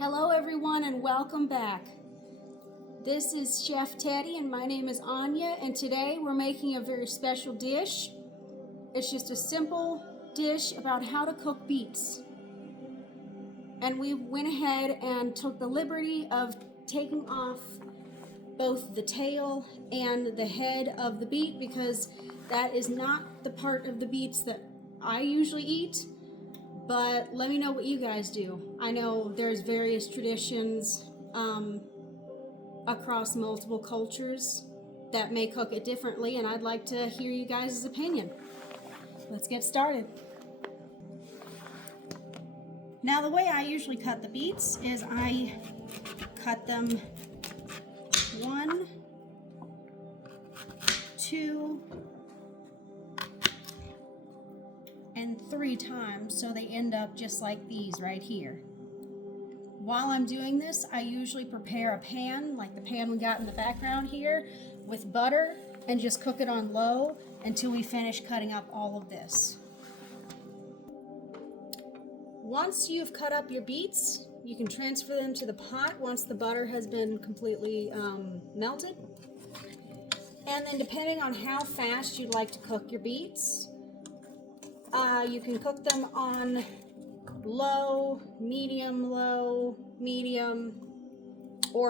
Hello everyone and welcome back. This is Chef Teddy and my name is Anya, and today we're making a very special dish. It's just a simple dish about how to cook beets. And we went ahead and took the liberty of taking off both the tail and the head of the beet because that is not the part of the beets that I usually eat. But let me know what you guys do. I know there's various traditions across multiple cultures that may cook it differently, and I'd like to hear you guys' opinion. Let's get started. Now the way I usually cut the beets is I cut them 1, 2, and 3 times, so they end up just like these right here. While I'm doing this, I usually prepare a pan, like the pan we got in the background here, with butter, and just cook it on low until we finish cutting up all of this. Once you've cut up your beets, you can transfer them to the pot once the butter has been completely melted. And then depending on how fast you'd like to cook your beets, you can cook them on low, medium, or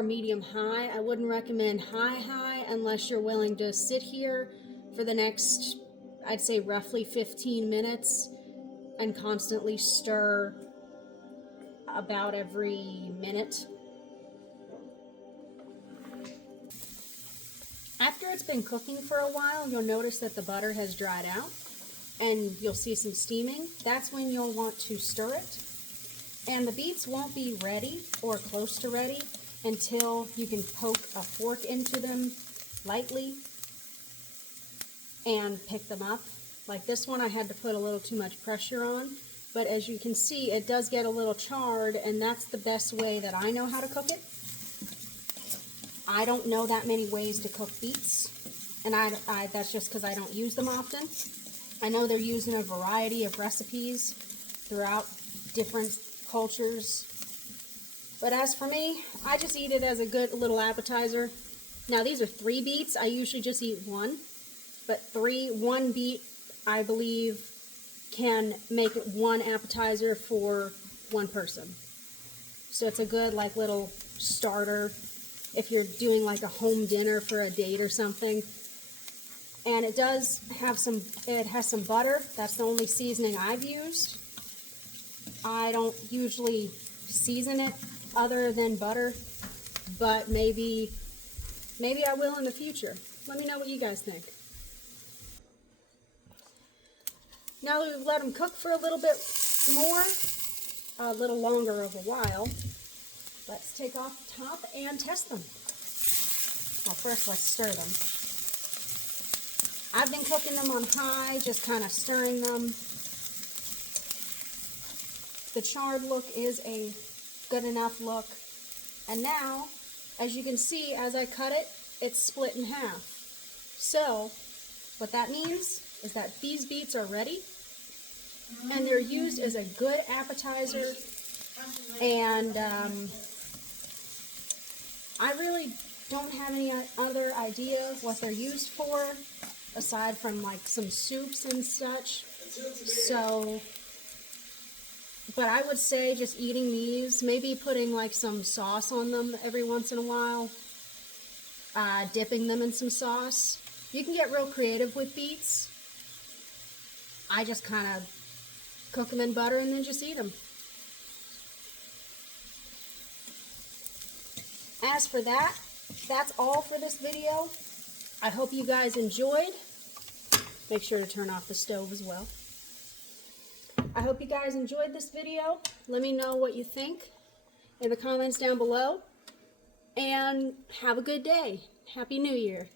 medium high. I wouldn't recommend high unless you're willing to sit here for the next, I'd say roughly 15 minutes and constantly stir about every minute. After it's been cooking for a while, you'll notice that the butter has dried out and you'll see some steaming. That's when you'll want to stir it. And the beets won't be ready or close to ready until you can poke a fork into them lightly and pick them up. Like this one, I had to put a little too much pressure on, but as you can see, it does get a little charred, and that's the best way that I know how to cook it. I don't know that many ways to cook beets, and that's just because I don't use them often. I know they're used in a variety of recipes throughout different cultures. But as for me, I just eat it as a good little appetizer. Now these are 3 beets. I usually just eat 1. But 1 beet, I believe, can make it 1 appetizer for 1 person. So it's a good like little starter if you're doing like a home dinner for a date or something. And it has some butter. That's the only seasoning I've used. I don't usually season it other than butter, but maybe I will in the future. Let me know what you guys think. Now that we've let them cook for a little bit more, a little longer of a while, let's take off the top and test them. Well, first let's stir them. I've been cooking them on high, just kind of stirring them. The charred look is a good enough look. And now, as you can see, as I cut it, it's split in half. So, what that means is that these beets are ready, and they're used as a good appetizer. And I really don't have any other idea what they're used for, aside from like some soups and such. So, but I would say just eating these, maybe putting like some sauce on them every once in a while, dipping them in some sauce. You can get real creative with beets. I just kind of cook them in butter and then just eat them. As for that, that's all for this video. I hope you guys enjoyed. Make sure to turn off the stove as well. I hope you guys enjoyed this video. Let me know what you think in the comments down below. And have a good day. Happy New Year.